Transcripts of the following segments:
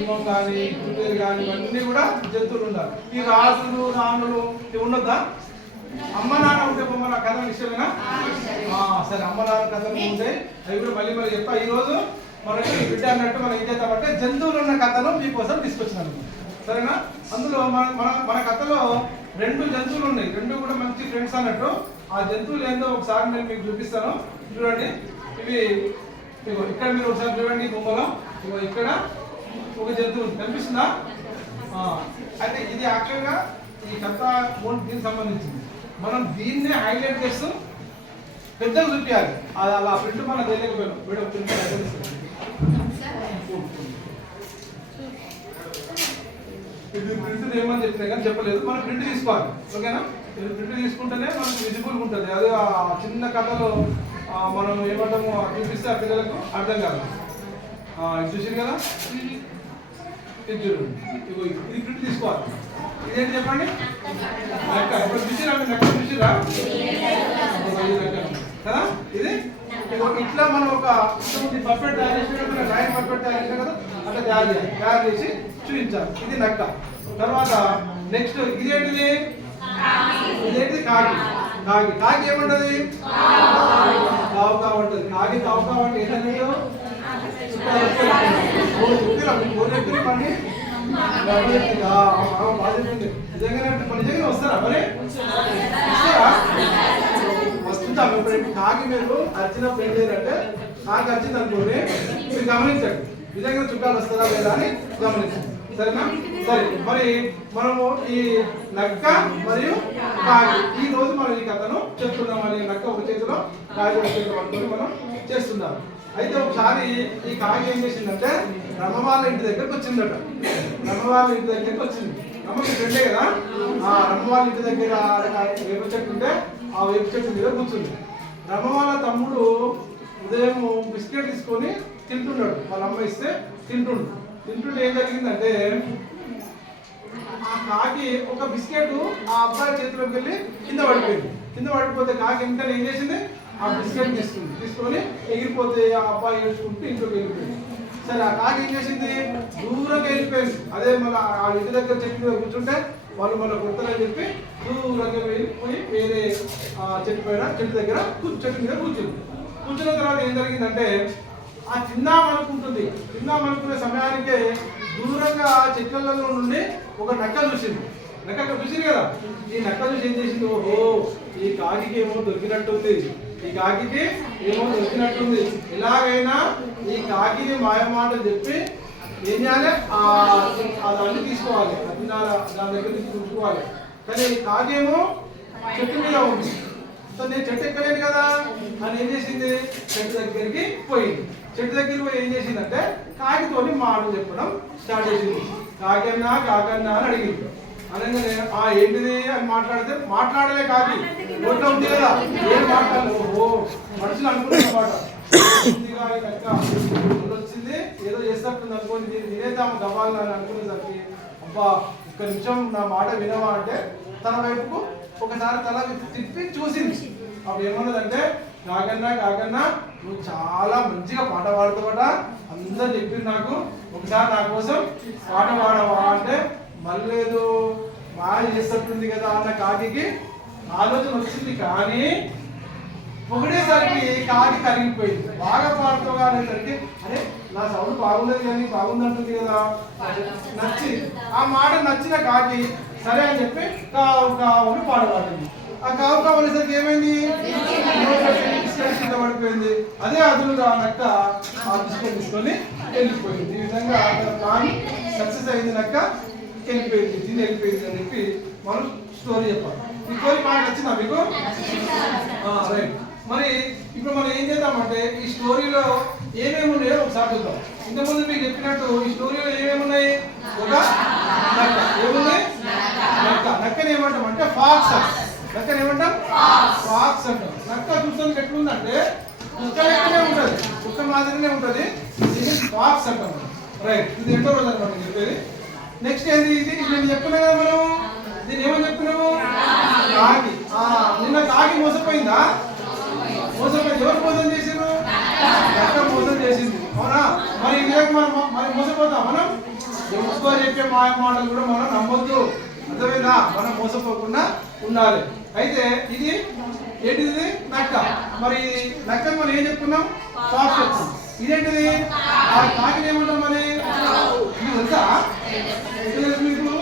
సింహం కానీ కుట్టేలు కానీ ఇవన్నీ కూడా జంతువులు ఉండాలి. ఈ రాజులు రాములు ఇవి ఉండొద్దా? అమ్మ నాన్న ఉంటే బొమ్మ కథ ఇష్టమేనా? సరే, అమ్మ నాన్న కథలు ఉంటాయి, అవి కూడా మళ్ళీ మళ్ళీ చెప్తా. ఈరోజు మనకి బిడ్డ అన్నట్టు మనం ఏం చేద్దామంటే జంతువులు ఉన్న కథను మీకోసం తీసుకొచ్చినాను, సరేనా? అందులో మన కథలో 2 జంతువులు ఉన్నాయి, 2 కూడా మంచి ఫ్రెండ్స్ అన్నట్టు. ఆ జంతువులు ఏందో ఒకసారి నేను మీకు చూపిస్తాను, చూడండి. ఇవి ఇక్కడ మీరు ఒకసారి చూడండి బొమ్మలో. ఇక్కడ ఒక జంతువు కనిపిస్తుందా? అయితే ఇది యాక్చువల్గా ఈ కథ దీనికి సంబంధించింది. మనం దీన్నే హైలైట్ చేస్తూ పెద్దగా చూపించాలి. అది అలా ప్రింట్ మనం తెలియకపోయాం. వీడియో ప్రింట్ ఇది ప్రింట్ ఏమని చెప్పినా కానీ చెప్పలేదు, మనం ప్రింట్ తీసుకోవాలి, ఓకేనా? ఇది ప్రింట్ తీసుకుంటేనే మనకు విజిబుల్గా ఉంటుంది. అదే ఆ చిన్న కథలో మనం ఏమంటాము చూపిస్తే ఆ పిల్లలకు అర్థం కాదు. ఇది చూసారు కదా, ఇది చూడండి. ఇది ప్రింట్ తీసుకోవాలి. ఇదేంటి చెప్పండి? నక్క. ఇప్పుడు చూసిరా మీరు? నక్క చూసిరా కదా? ఇది ఇట్లా మనం ఒక పర్ఫెక్ట్ తయారు చేసినప్పుడు లైన్ పర్ఫెక్ట్ తయారు చేసాం కదా, అట్లా తయారు చేసి చూపించాలి. ఇది నక్క. తర్వాత నెక్స్ట్ ఇదేంటిది? ఇదేంటిది? కాకి. కాకి. కాకి ఏమంటది? కావుకా ఉంటుంది. కాకి కావుకా అంటే ఏంటంటే నిజంగానే వస్తారా మరి? వస్తుందా? కాకి మీరు అరిచినప్పుడు ఏం చేయాలంటే, కాకి అరిచింది అనుకోండి, మీరు గమనించండి నిజంగా చుట్టాలు వస్తారా లేదా అని గమనించండి, సరేనా? సరే, మరి మనము ఈ నక్క మరియు కాకి ఈ రోజు మనం ఈ కథను చెప్తున్నాం. అని నక్క ఒక చేతిలో కాకి ఒక చేతిలో పట్టుకొని మనం చేస్తున్నాం. అయితే ఒకసారి ఈ కాకి ఏం చేసిందంటే రమ్మ వాళ్ళ ఇంటి దగ్గరకు వచ్చిందట. రమ్మ వాళ్ళ ఇంటి దగ్గరికి వచ్చింది. రమ్మకి ఫ్రెండే కదా. ఆ రమ్మ వాళ్ళ ఇంటి దగ్గర వేప చెట్టు ఉంటే ఆ వేప చెట్టు మీద కూర్చుంది. రమ్మ వాళ్ళ తమ్ముడు ఉదయం బిస్కెట్ తీసుకొని తింటున్నాడు. వాళ్ళ అమ్మ ఇస్తే తింటుంటే ఏం జరిగిందంటే ఆ కాకి ఒక బిస్కెట్ ఆ అబ్బాయి చేతిలోకి వెళ్ళి కింద పడిపోయింది. కింద పడిపోతే కాకి ఇంకా ఏం చేసింది? ఆ బిస్కెట్ తీసుకొని ఎగిరిపోతే ఆ అబ్బాయి ఏడ్చుకుంటూ ఇంట్లోకి వెళ్ళిపోయింది. సరే, ఆ కాకి ఏం చేసింది? దూరంగా వెళ్ళిపోయింది. అదే మళ్ళీ ఆ ఇంటి దగ్గర చెట్టు మీద కూర్చుంటే వాళ్ళు మళ్ళీ కొడతారని చెప్పి దూరంగా వెళ్ళిపోయి వేరే చెట్టు దగ్గర చెట్టు మీద కూర్చుంది. కూర్చున్న తర్వాత ఏం జరిగిందంటే ఆ తిందామనుకునే సమయానికే దూరంగా చెట్లలో నుండి ఒక నక్క చూసింది. నక్క చూసింది కదా. ఈ నక్క చూసి ఏం చేసింది? ఓహో, ఈ కాకి ఏమో దొరికినట్టుంది. ఎలాగైనా ఈ కాకిని మాయమాటలు చెప్పి ఏం చేయాలి? దాన్ని తీసుకోవాలి, దాని దగ్గర ఉంచుకోవాలి. కానీ కాకి ఏమో చెట్టు మీద ఉంది. సో నేను చెట్టు ఎక్కలేను కదా అని ఏం చేసింది? చెట్టు దగ్గరికి పోయింది. చెట్టు దగ్గరికి పోయి ఏం చేసిందంటే కాకితోని మాటలు చెప్పడం స్టార్ట్ చేసింది. కాకన్నా అని అడిగింది. అనగానే ఏంటిది అని మాట్లాడలే కాకి. నోట్లో ఉంది కదా, ఏం మాట్లాడలేదు. ఓహో, మనుషులు అనుకున్నమాట వచ్చింది, ఏదో చేస్తున్నట్టుంది అనుకోని వినేద్దాము గవ్వాలి అని అనుకునేసరికి అబ్బా ఒక్క నిమిషం నా మాట వినవా అంటే తన వైపుకు ఒకసారి తల తిప్పి చూసింది. అప్పుడు ఏమన్నదంటే, కాకన్నా నువ్వు చాలా మంచిగా పాట పాడుతావట, అందరు చెప్పింది నాకు, ఒకసారి నా కోసం పాట పాడవా అంటే మళ్ళీ ఏదో బాగా చేస్తున్నట్టుంది కదా అన్న కాకి ఆలోచన వచ్చింది. కానీ ఒకటేసరికి కాకి కరిగిపోయింది. బాగా పాడుతావా అనేసరికి అరే నా సౌండ్ బాగుండదు కానీ బాగుందంటుంది కదా, ఆ మాట నచ్చిన కాకి సరే అని చెప్పి కావుని పాడబడింది. ఆ కావు అనేసరికి ఏమైంది? పడిపోయింది. అదే అదులుగా నక్క ఆ బిస్కెట్ తీసుకొని వెళ్ళిపోయింది. ఈ విధంగా ప్లాన్ సక్సెస్ అయింది. నక్క వెళ్ళిపోయింది, తిని వెళ్ళిపోయింది అని చెప్పి మనం స్టోరీ చెప్పాలి. ఈ స్టోరీ బాగా నచ్చిందా మీకు? రైట్. మరి ఇప్పుడు మనం ఏం చేద్దామంటే ఈ స్టోరీలో ఏమేమి ఉన్నాయో ఒకసారి చూద్దాం. ఇంతకుముందు మీకు చెప్పినట్టు ఈ స్టోరీలో ఏమేమి ఉన్నాయి? ఒక నక్క. ఏమున్నాయి? నక్కని ఏమంటాం అంటే ఫాక్స్. నక్కని ఏమంటాం? ఫాక్స్ అంటాం. నక్క చూస్తానికి ఎట్లుందంటే కుక్క లెక్కనే ఉంటుంది, కుక్క మాదిరినే ఉంటుంది. దీన్ని ఫాక్స్ అంటాం. రైట్. ఇది రెండో రోజు అనమాట చెప్పేది. నెక్స్ట్ ఏంటి? ఇది నేను చెప్పుకున్నా కదా మనం, దీన్ని ఏమని చెప్పుకున్నాము? కాకి. నిన్న కాకి మోసపోయిందా? మోసపోయింది. ఎవరు మోసం చేసారు? నక్క మోసం చేసింది, అవునా? మరి ఇదే మరి మోసపోతాం మనం? ఎక్కువ చెప్పే మాయ మాటలు కూడా మనం నమ్మొద్దు. అర్థమైందా? మనం మోసపోకుండా ఉండాలి. అయితే ఇది ఏంటిది? నక్క. మరి నక్కని మనం ఏం చెప్పుకున్నాం? సాఫ్ట్. ఇదేంటిది? ఆ కాకిని ఏమంటాం మరి? మీకు తెలుసా? మీకు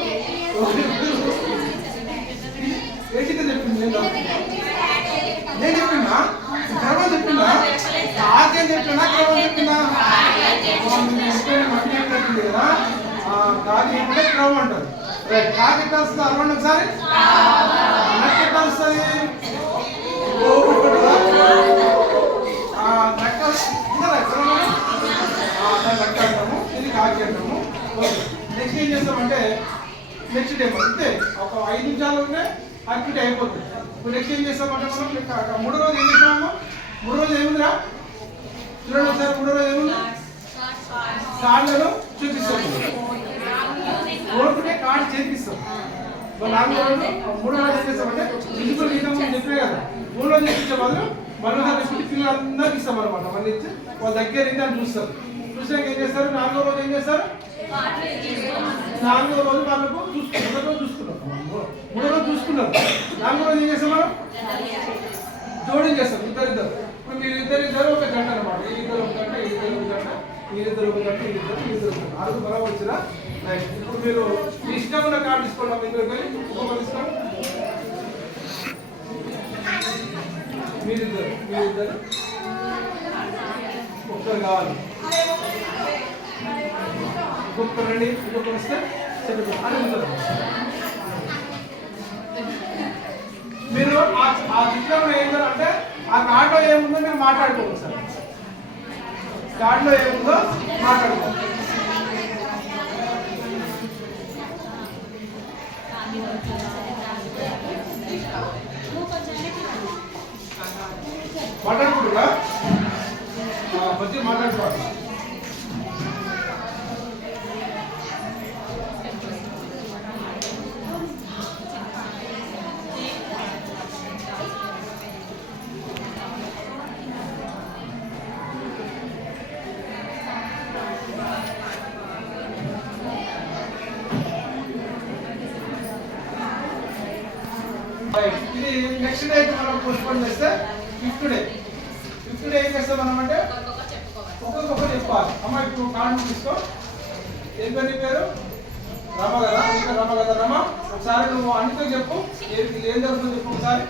ఏంటిది చెప్పింది? నేను చెప్పినా? క్రమం చెప్పిందా? కాకేం చెప్పినా క్రమం చెప్పిందా? చెప్పింది కదా. కాకి ఏమంటే క్రమం అంటారు. కాకి ఎట్లా వస్తుంది? అరవండి ఒకసారి. నక్క ఎట్లా వస్తుంది? నక్క నక్క అంటాము, ఇది కాకి అంటాము. నెక్స్ట్ ఏం చేస్తామంటే నెక్స్ట్ డే అంతే ఒక 5 నిమిషాల్లోనే యాక్టివిటీ అయిపోతుంది. ఇప్పుడు నెక్స్ట్ ఏం చేస్తామంటే మనం మూడో రోజు ఏం చేస్తాము? మూడో రోజు ఏముందిరా? చూడండి ఒకసారి. మూడో రోజు ఏముంది? కార్డులను చూపిస్తాము. ఓటునే కార్డు చేపిస్తాం. నాలుగో రోజు మూడో రోజు ఏం చేస్తామంటే విజిబుల్ ఇన్కమ్ చెప్పే కదా, 3 రోజులు చూపించే బదులు మళ్ళీ పిల్లలందరికి ఇస్తాం అనమాట. మళ్ళీ ఇచ్చి వాళ్ళ దగ్గర అని చూస్తారు. చూసాక ఏం చేస్తారు? 4వ రోజు ఏం చేస్తారు? 4వ రోజు వాళ్ళకు చూసుకున్నారు. 3వ రోజు చూసుకున్నారు. 4వ రోజు ఏం చేస్తాం? మనం జోడింగ్ చేస్తాం. ఇద్దరిద్దరు. ఇప్పుడు మీరు ఇద్దరు ఒక గంట అనమాట. ఇద్దరు ఒక గంట, ఇద్దరు ఒక గంట, మీరిద్దరు ఒక గంట, మీరిద్దరు 6 బరాబర్ వచ్చినా. ఇప్పుడు మీరు మీ ఇష్టం ఉన్న కార్డు తీసుకోండి. ఇద్దరు వెళ్ళి ఒక్కొక్కరు తీసుకోండి. మీరిద్దరు ఒక్కరు కావాలి. ఇంకొకరు రండి. ఇంకొకరు వస్తే అడుగుతారు. మీరు ఆ చిత్రంలో ఏంటంటే ఆ కార్డులో ఏముందో మీరు మాట్లాడుకోవచ్చు సార్. కార్డులో ఏముందో మాట్లాడుకోవచ్చు. మాట్లాడుకుంటున్నా మధ్య మాట్లాడుకోవాలి. ఇది నెక్స్ట్ డే మనం పోస్ట్పోన్ చేస్తే ఫిఫ్త్ డే ఏం చేస్తాం మనం అంటే ఒక్కొక్కరు చెప్పాలి. అమ్మ ఇప్పుడు కార్డు తీసుకో. ఏం పేరు? నీ పేరు రమ కదా. రమ కదా. రమ ఒకసారి నువ్వు అన్నితో చెప్పు. ఏం జరుగుతుందో చెప్పు ఒకసారి.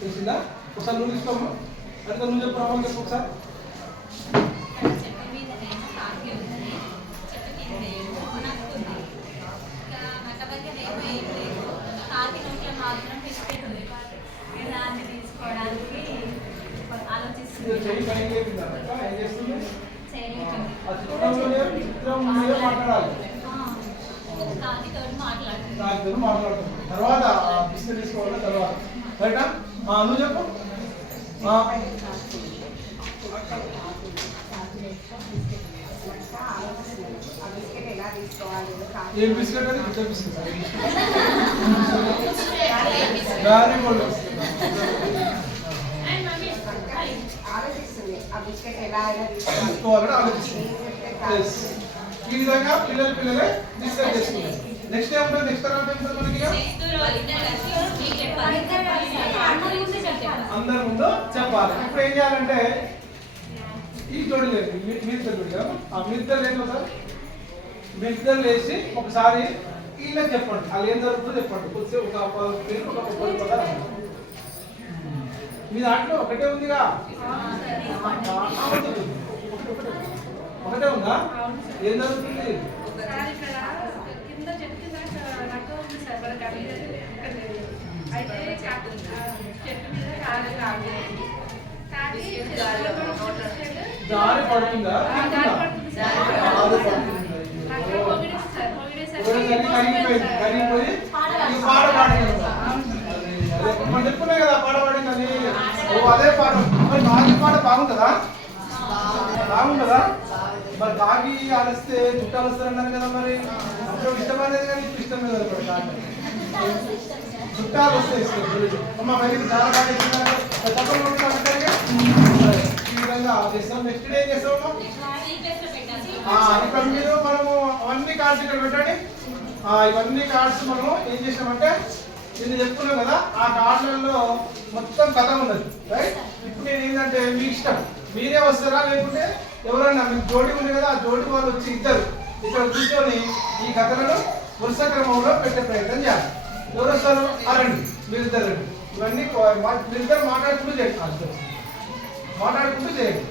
తెలిసిందా? ఒకసారి నువ్వు తీసుకోమ్మా. అంటే నువ్వు చెప్పు. రామని చెప్పు ఒకసారి. మాట్లాడుతుంది తర్వాత బిస్కెట్ తీసుకోవాలి. తర్వాత రైటా? నువ్వు చెప్పు. ఏం బిస్కెట్? అది గుడ్డ బిస్కెట్. తీసుకోవాలని ఆలోచిస్తుంది. ఈ విధంగా పిల్లలే డిస్కస్ చేసుకుంటారు. నెక్స్ట్ డే ఉంటుంది. నెక్స్ట్ తర్వాత మనకి అందరి ముందు చెప్పాలి. ఇప్పుడు ఏం చేయాలంటే ఈ జోడి లేదు, మీరిద్దరు జోడి కదా. మీరిద్దరు లేదు సార్. మీరిద్దరు లేచి ఒకసారి వీళ్ళకి చెప్పండి. వాళ్ళు ఏం జరుగుతుందో చెప్పండి. కొద్దిసేపు ఒక 10 పదాలు. మీ దాంట్లో ఒకటే ఉందిగా? ఒకటే ఉందా? ఏం జరుగుతుంది? జారి పడుతుందా? కరిగిపోయి పాట పాడింది. మనం చెప్పుకున్నాయి కదా పాట పాడిందని. అదే పాట. మరి నాది పాట బాగుంటుందా? మరి కాకి ఆడిస్తే చుట్టాలు వస్తారన్నారు కదా, మరి అప్పుడు ఇష్టం అనేది కానీ ఇప్పుడు ఇష్టం లేదు మరి కాకి చుట్టాలు వస్తే ఇష్టం. అమ్మ మరి చాలా బాగా ఇస్తున్నారు. ఈ విధంగా చేస్తాం. నెక్స్ట్ డే ఏం చేస్తామమ్మా? ఇక్కడ మీరు మనము అవన్నీ కార్డ్స్ ఇక్కడ పెట్టండి. ఇవన్నీ కార్డ్స్ మనము ఏం చేసామంటే నేను చెప్పుకున్నాం కదా, ఆ కార్డులలో మొత్తం కథ ఉన్నది రైట్. ఇప్పుడు నేను ఏంటంటే మీ ఇష్టం, మీరే వస్తారా లేకుంటే ఎవరైనా మీకు జోడి ఉంది కదా, ఆ జోడి వాళ్ళు వచ్చి ఇద్దరు ఇక్కడ కూర్చొని ఈ కథలను వరుస క్రమంలో పెట్టే ప్రయత్నం చేయాలి. ఎవరు వస్తారు? రండి, మీరిద్దరు రండి. ఇవన్నీ మీరిద్దరు మాట్లాడుకుంటూ చేయండి, మాట్లాడుకుంటూ చేయండి.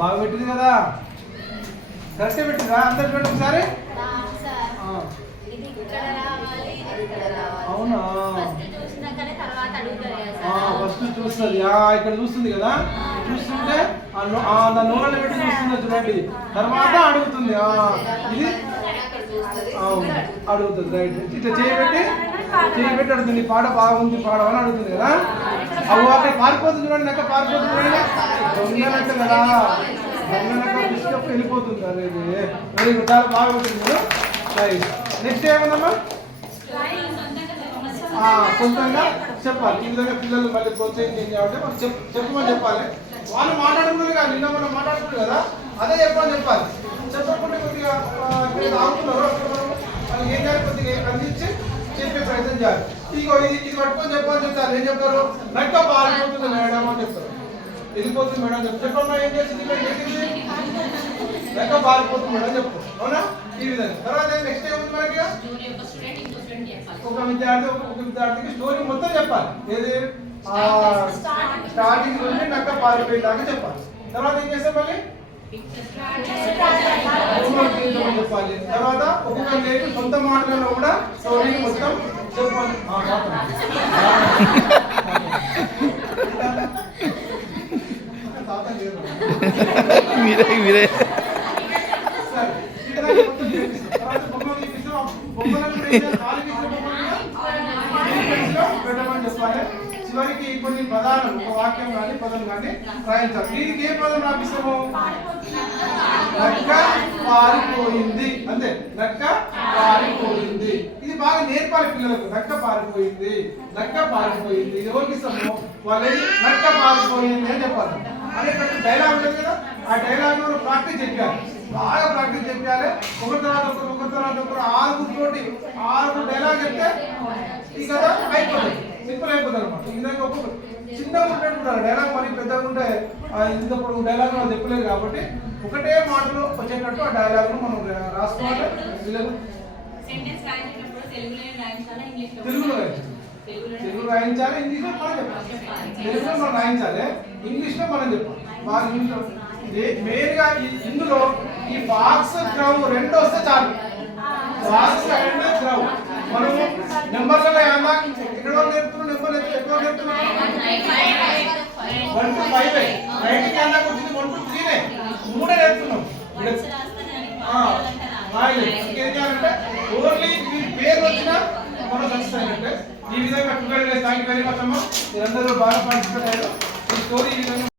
బాగా పెట్టింది కదా, కరెక్టే పెట్టిందా? అందరు చూడండి ఒకసారి. అవునా, ఫస్ట్ చూస్తుంది. ఇక్కడ చూస్తుంది కదా, చూస్తుంటే దాని నోళ్ళ పెట్టి చూస్తుంది చూడండి, తర్వాత అడుగుతుంది. ఇది అడుగుతుంది రైట్. ఇట్లా చేయబెట్టి అడుగుతుంది, పాట బాగుంది పాడవని అడుగుతుంది కదా. అవి అక్కడ పారిపోతుంది చూడండి, నక్క పారిపోతుంది చూడండి, దొంగనక్క కదా, దొంగనక్క డిస్టర్బ్ వెళ్ళిపోతుంది. అదే వెరీ గుడ్, చాలా బాగా ఉంటుంది రైట్. నెక్స్ట్ ఏమన్నా సొంతంగా చెప్పాలి. ఈ విధంగా పిల్లలు మళ్ళీ ప్రోత్సహించి ఏం చేయాలంటే మనం చెప్పమని చెప్పాలి. వాళ్ళు మాట్లాడుకున్నారు కదా, నిన్న మనం మాట్లాడుకున్నారు కదా, అదే చెప్పమని చెప్పాలి. చెప్పకుండా కొద్దిగా ఆగుతున్నారు వాళ్ళకి ఏం చేయాలి, కొద్దిగా అందించి చెప్పే ప్రయత్నం చేయాలి. ఇగో ఇది పట్టుకొని చెప్పమని చెప్తారు. ఏం చెప్తారు? నక్క పారిపోతుంది మేడం అని చెప్తారు. వెళ్ళిపోతుంది మేడం చెప్పకుండా ఏం చేస్తుంది, నక్క పారిపోతుంది మేడం చెప్తారు. అవునా? ఈ విధంగా తర్వాత నెక్స్ట్ ఏముంది మనకి, ఒక విద్యార్థికి స్టోరీ మొత్తం చెప్పాలి. ఏది స్టార్టింగ్ నుండి నక్క పారిపోయేదాకా చెప్పాలి. తర్వాత ఏం చేస్తాం, మళ్ళీ చెప్పాలి. తర్వాత ఒక్కొక్క లేక సొంత మాటలలో కూడా స్టోరీ మొత్తం చెప్పాలి. పెట్టమని చెప్పాలి. చివరికి కొన్ని పదాలు, ఒక వాక్యం కానీ పదం కానీ రాయించాలి. దీనికి ఏ పదం రాపిస్తాము? నక్క పారిపోయింది, అంతే. నక్క పారిపోయింది. ఇది బాగా నేర్పాలి పిల్లలకు. నక్క పారిపోయింది, నక్క పారిపోయింది. ఇది ఎవరికి ఇస్తాము? వాళ్ళది నక్క పారిపోయింది అని చెప్పాలి. అనేటువంటి డైలాగ్ ఉంటుంది కదా, ఆ డైలాగ్ ప్రాక్టీస్ చెప్పాలి, బాగా ప్రాక్టీస్ చెప్పాలి. ఒకరి తర్వాత ఒకరు 6 డైలాగ్ చెప్తే ఈ కదా అయిపోతుంది, సింపుల్ అయిపోతుంది అనమాట. ఈ విధంగా ఒక్కొక్కరు చిన్నగా ఉంటాడు డైలాగ్, మరి పెద్దగా ఉంటే ఇంతప్పుడు డైలాగ్ మనం చెప్పలేదు కాబట్టి ఒకటే మాటలో వచ్చేటట్టు ఆ డైలాగ్ మనం రాసుకోవాలి. తెలుగులో రాయించాలి, ఇంగ్లీష్లో మనం చెప్పాలి. తెలుగులో మనం రాయించాలి, ఇంగ్లీష్లో మనం చెప్పాలి. బాగా ఇంగ్లీష్లో మెయిన్ గా ఇందులో ఈ బాక్స్ క్రౌ 2 వస్తే చాలు. బాక్స్ అండ్ క్రౌ మనం నెంబర్లలో ఏమన్నా ఎక్కడో నేర్పుతున్నాం, నెంబర్ ఎక్కడో నేర్పుతున్నాం 1 to 5 రైటింగ్ ఏమన్నా వచ్చింది 1 to 3 3 నేర్పుతున్నాం. ఇంకేం చేయాలంటే ఓన్లీ మీ పేరు వచ్చినా మనం సక్సెస్ అయినట్టే. ఈ విధంగా 12 days. Thank you very much అమ్మా, మీరందరూ బాగా పార్టిసిపేట్ అయ్యారు. ఈ స్టోరీ ఈ విధంగా